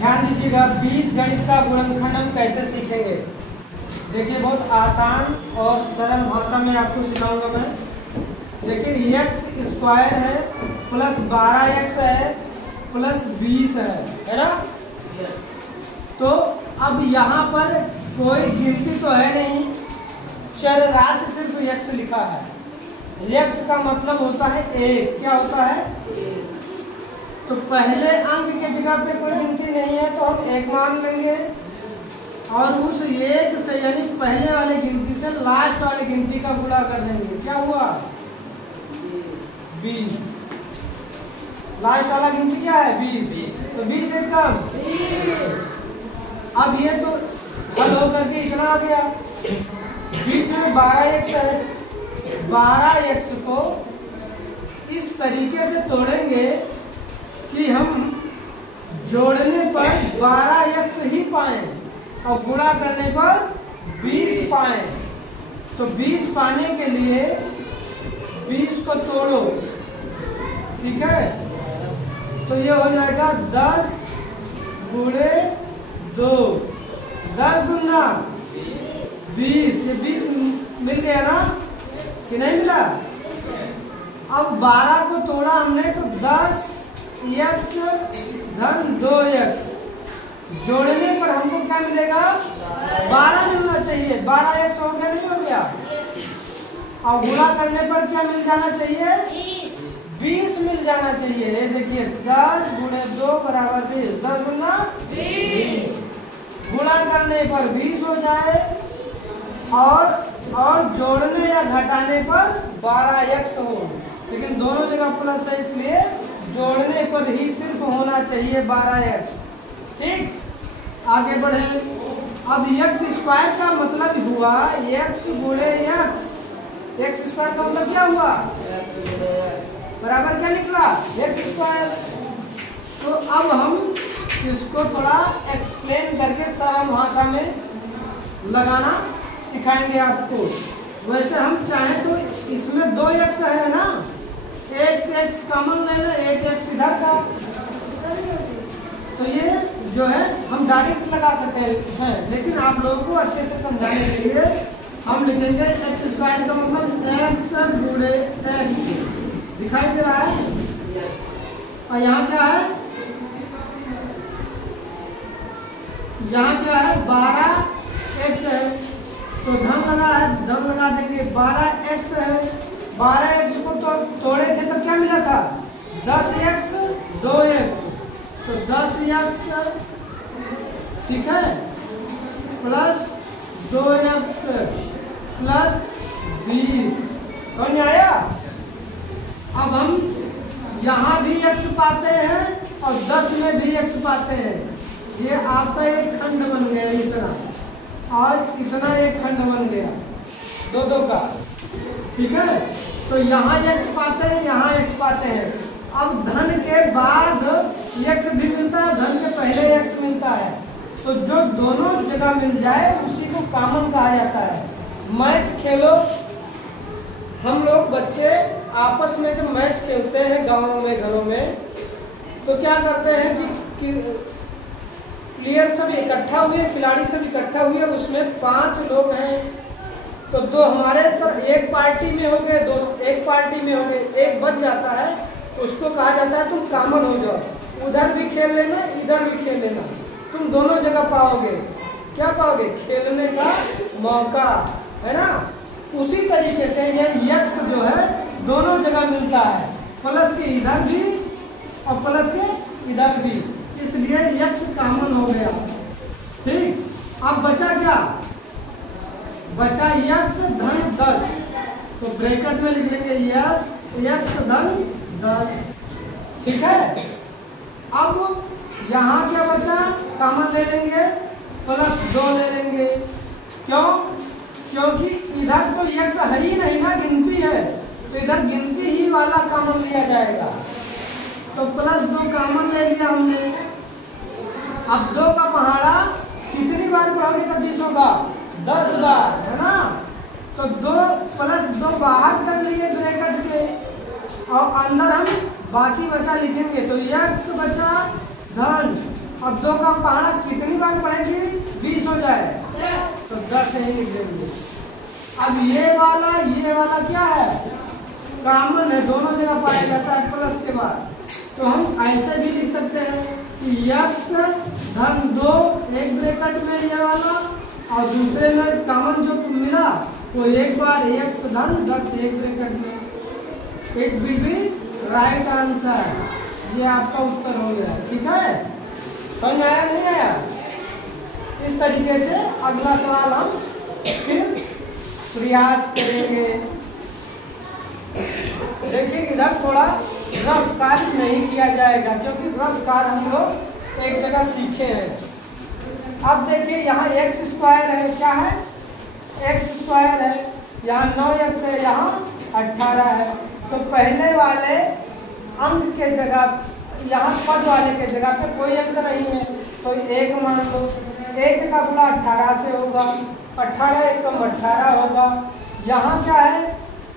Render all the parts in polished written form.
ध्यान दीजिएगा, बीजगणित का गुणनखंड हम कैसे सीखेंगे। देखिए बहुत आसान और सरल भाषा में आपको सिखाऊंगा मैं। देखिए एक्स स्क्वायर है प्लस 12x है प्लस 20 है ना। तो अब यहाँ पर कोई गिनती तो है नहीं, चर राशि सिर्फ x लिखा है। x का मतलब होता है एक, क्या होता है, तो पहले अंक के जगह पे कोई गिनती नहीं है तो हम एक मान लेंगे और उस एक से यानी पहले वाले गिनती से लास्ट वाले गिनती का गुणा कर देंगे। क्या हुआ, 20। लास्ट वाला गिनती क्या है, 20। तो 20 से कम 20। अब ये तो हल होकर के इतना आ गया, बीच में 12x है। 12x को इस तरीके से तोड़ेंगे कि हम जोड़ने पर 12x ही पाएं और गुणा करने पर 20 पाएं। तो 20 पाने के लिए 20 को तोड़ो, ठीक है। तो ये हो जाएगा 10 गुणे 2, 10 गुना 20। ये 20 मिल गया ना कि नहीं मिला। अब 12 को तोड़ा हमने तो 10x धन 2x जोड़ने पर हमको क्या मिलेगा, 12 मिलना चाहिए। 12x हो गया, नहीं हो गया। और गुणा करने पर क्या मिल जाना चाहिए, 20 मिल जाना चाहिए। ये देखिए 10 गुणे 2 बराबर 20, 10 गुना 20। गुणा करने पर 20 हो जाए और जोड़ने या घटाने पर 12x हो, लेकिन दोनों जगह प्लस है इसलिए जोड़ने पर ही सिर्फ होना चाहिए 12x। ठीक, आगे बढ़े। अब x स्क्वायर का मतलब हुआ x गुणे x स्क्वायर का मतलब क्या हुआ, बराबर क्या निकला, x स्क्वायर। तो अब हम इसको थोड़ा एक्सप्लेन करके सरल भाषा में लगाना सिखाएंगे आपको। वैसे हम चाहें तो इसमें 2x है ना, एक x कॉमन लेना, एक x इधर का, तो ये जो है हम डायरेक्ट लगा सकते हैं, लेकिन आप लोगों को अच्छे से समझाने के लिए हम लिखेंगे एक्स स्क्वायर का मतलब x गुणे x। दिखाई दे रहा है। और यहाँ क्या है, यहाँ क्या है, 12x है तो धन लगा है, धन लगा देंगे। 12x है, 12x को तो तोड़े थे तो क्या मिला था, 10x 2x, तो 10x ठीक है प्लस 2x प्लस 20। समझ में आया। अब हम यहाँ भी x पाते हैं और 10 में भी x पाते हैं। ये आपका एक खंड बन गया इतना, और इतना एक खंड बन गया, दो का, ठीक है। तो यहाँ x पाते हैं, यहाँ x पाते हैं। अब धन के बाद x भी मिलता है, धन के पहले x मिलता है, तो जो दोनों जगह मिल जाए उसी को कॉमन कहा जाता है। मैच खेलो, हम लोग बच्चे आपस में जब मैच खेलते हैं गाँव में, घरों में, तो क्या करते हैं कि प्लेयर सब इकट्ठा हुए, खिलाड़ी सब इकट्ठा हुए, उसमें 5 लोग हैं, तो 2 हमारे एक पार्टी में हो गए, 2 एक पार्टी में हो गए, एक बच जाता है, उसको कहा जाता है तुम कॉमन हो जाओ, उधर भी खेल लेना, इधर भी खेल लेना, तुम दोनों जगह पाओगे, क्या पाओगे, खेलने का मौका, है ना। उसी तरीके से ये x जो है दोनों जगह मिलता है, प्लस के इधर भी और प्लस के इधर भी, इसलिए x कॉमन हो गया। ठीक, अब बचा क्या, बचा x धन 10, तो ब्रैकेट में लिख लेंगे x धन 10, ठीक है। अब यहाँ क्या बचा, कॉमन ले लेंगे, प्लस 2 ले लेंगे। क्यों, क्योंकि इधर तो x है ही नहीं ना, गिनती है, तो इधर गिनती ही वाला कॉमन लिया जाएगा, तो प्लस 2 कॉमन ले लिया हमने। अब 2 का पहाड़ा कितनी बार पढ़ोगे तब 20 होगा, 10 बार, है ना। तो 2 प्लस 2 बाहर कर लिए ब्रैकेट के, और अंदर हम बाकी बचा लिखेंगे, तो x बचा धन और अब 2 का पहाड़ा कितनी बार पढ़ेगी? 20 हो जाए तो 10 नहीं लिख देंगे। अब ये वाला क्या है? कॉमन है, दोनों जगह पाया जाता है प्लस के बाद। तो हम ऐसे भी लिख सकते हैं कि x धन 2 एक ब्रैकेट में ये वाला, और दूसरे में कॉमन जो मिला वो एक बार x धन 10 एक ब्रैकेट में। It will be right answer. ये आपका उत्तर हो गया। ठीक है, समझ में आया नहीं आया? इस तरीके से अगला सवाल हम फिर प्रयास करेंगे। देखिए इधर थोड़ा रफ कार्य नहीं किया जाएगा क्योंकि रफ कार्य हम लोग एक जगह सीखे हैं। अब देखिए यहाँ एक्स स्क्वायर है, क्या है? एक्स स्क्वायर है, यहाँ 9x है, यहाँ 18 है। तो पहले वाले अंक के जगह, यहाँ पद वाले के जगह पे कोई अंक नहीं है तो 1 मान लो। 1 का गुणा 18 से होगा, 18 एकम 18 होगा। यहाँ क्या है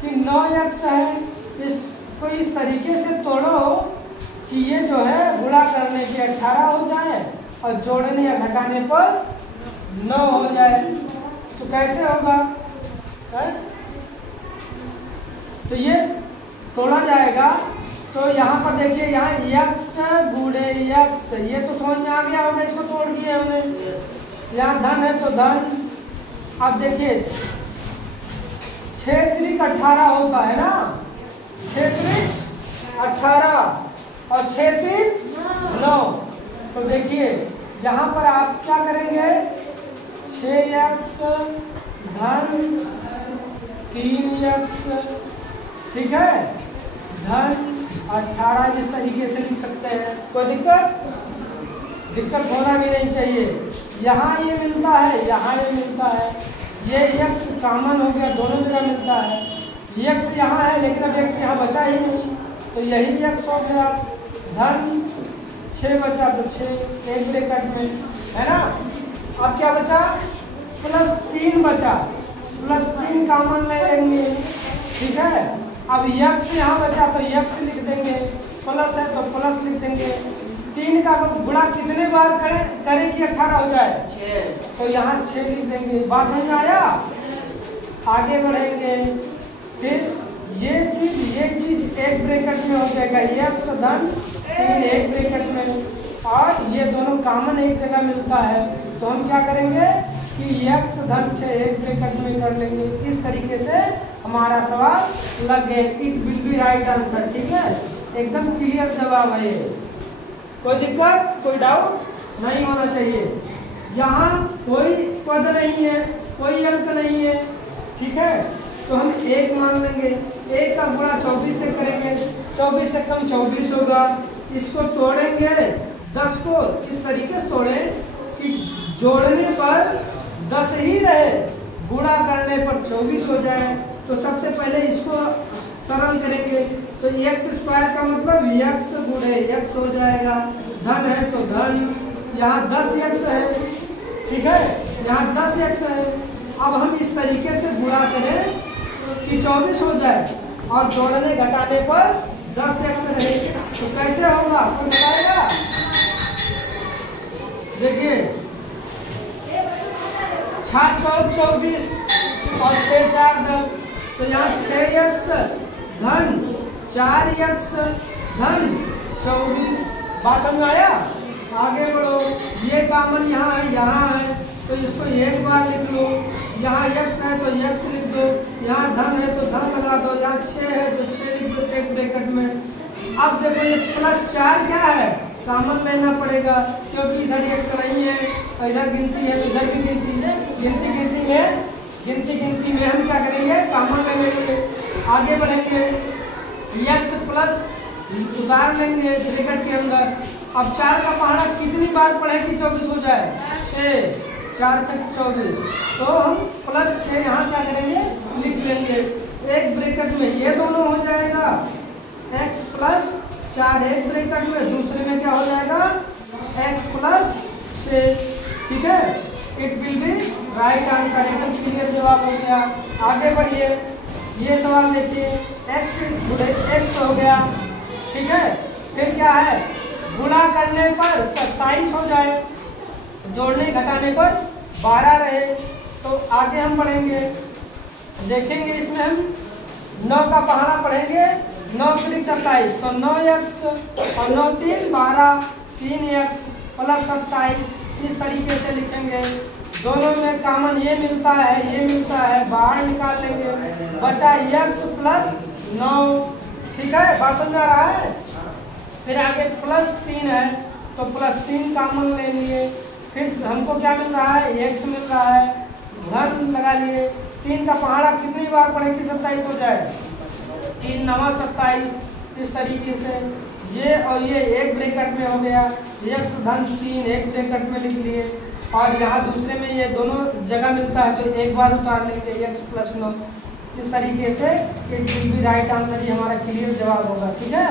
कि 9x है, इसको इस तरीके से तोड़ो कि ये जो है गुणा करने के 18 हो जाए और जोड़ने या घटाने पर 9 हो जाए। तो कैसे होगा है? तो ये तोड़ा जाएगा। तो यहाँ पर देखिए, यहाँ x गुणे x, ये तो समझ में आ गया होगा, इसको तोड़ दिए हमने। यहाँ धन है तो धन। अब देखिए 6 त्रिक 18 होता है ना, 6 त्रिक 18 और 6 3 9। तो देखिए यहाँ पर आप क्या करेंगे, 6x धन 3x, ठीक है, धन 18 इस तरीके से लिख सकते हैं। कोई दिक्कत होना भी नहीं चाहिए। यहाँ ये मिलता है, यहाँ ये मिलता है, ये x कॉमन हो गया, दोनों जगह मिलता है। x यहाँ है लेकिन अब x यहाँ बचा ही नहीं, तो यही x हो गया। धन 6 बचा तो 6 एक ब्रैकेट में है ना। अब क्या बचा? +3 बचा, +3 कॉमन ले लेंगे, ठीक है। अब x यहाँ बचा तो x लिख देंगे, प्लस है तो प्लस लिख देंगे। 3 का गुणा कितने बार करें कि 18 हो जाए? 6। तो यहाँ 6 लिख देंगे। बात समझ में आया? आगे बढ़ेंगे। फिर ये चीज एक ब्रैकेट में हो जाएगा, x धन 3 एक ब्रैकेट में, और ये दोनों कॉमन एक जगह मिलता है। तो हम क्या करेंगे कि x धन 6 एक ब्रैकेट में कर लेंगे। इस तरीके से हमारा सवाल लग गया। It will be right answer. ठीक है, एकदम क्लियर जवाब है ये। कोई दिक्कत, कोई डाउट नहीं होना चाहिए। यहाँ कोई पद नहीं है, कोई अंक नहीं है, ठीक है। तो हम 1 मान लेंगे, 1 का गुणा 24 से करेंगे, 24 से कम 24 होगा। इसको तोड़ेंगे 10 को इस तरीके से तोड़ें कि जोड़ने पर 10 ही रहे, गुणा करने पर 24 हो जाए। तो सबसे पहले इसको सरल करेंगे, तो x स्क्वायर का मतलब x गुणे x हो जाएगा। धन है तो धन, यहाँ 10x है, ठीक है, यहाँ 10x है। अब हम इस तरीके से गुणा करें कि 24 हो जाए और जोड़ने घटाने पर 10x रहे। तो कैसे होगा, कोई बताएगा? देखिए 6 4 24 और 6 4 10, तो यहाँ 6x धन 4x धन 24। बात समझ में आया? आगे बढ़ो। ये कॉमन यहाँ है तो इसको एक बार लिख लो। यहाँ x है तो x लिख दो, यहाँ धन है तो धन लगा दो, यहाँ 6 है तो 6 लिख दो एक ब्रैकेट में। अब देखो ये +4 क्या है, कॉमन लेना पड़ेगा क्योंकि इधर x नहीं है और इधर गिनती है तो इधर भी गिनती में हम क्या करेंगे, कॉमन ले लेंगे। आगे बढ़ेंगे, x प्लस उतार लेंगे ब्रैकेट के अंदर। अब 4 का पहाड़ा कितनी बार पढ़े कि 24 हो जाए? 6, 4 6 24। तो हम +6 यहाँ क्या करेंगे, लिख लेंगे एक ब्रैकेट में। ये दोनों हो जाएगा x प्लस 4 एक ब्रैकेट में, दूसरे में क्या हो जाएगा x प्लस 6, ठीक है। It will be right answer. एकदम क्लियर जवाब हो गया। आगे बढ़िए, ये सवाल देखिए, x गुणे x हो गया, ठीक है। फिर क्या है, गुणा करने पर 27 हो जाए, जोड़ने घटाने पर 12 रहे। तो आगे हम पढ़ेंगे, देखेंगे इसमें हम 9 का पहाड़ा पढ़ेंगे, 9 × 27 तो 9x और 9 3 12, 3x प्लस 27 इस तरीके से लिखेंगे। दोनों में कॉमन ये मिलता है, ये मिलता है, बाहर निकाल लेंगे, बचा x प्लस 9। ठीक है, बात समझ आ रहा है। फिर आगे प्लस 3 है तो प्लस 3 कॉमन ले लिए, फिर हमको क्या मिल रहा है, x मिल रहा है, धन लगा लिए। 3 का पहाड़ा कितनी बार पढ़े कि 27 हो जाए, 3 9 27 इस तरीके से। ये और ये एक ब्रैकेट में हो गया, x धन 3 एक ब्रैकेट में लिख लिए, और यहाँ दूसरे में ये दोनों जगह मिलता है तो एक बार उतार लेंगे x प्लस 9। इस तरीके से it will be right answer, ये हमारा क्लियर जवाब होगा। ठीक है।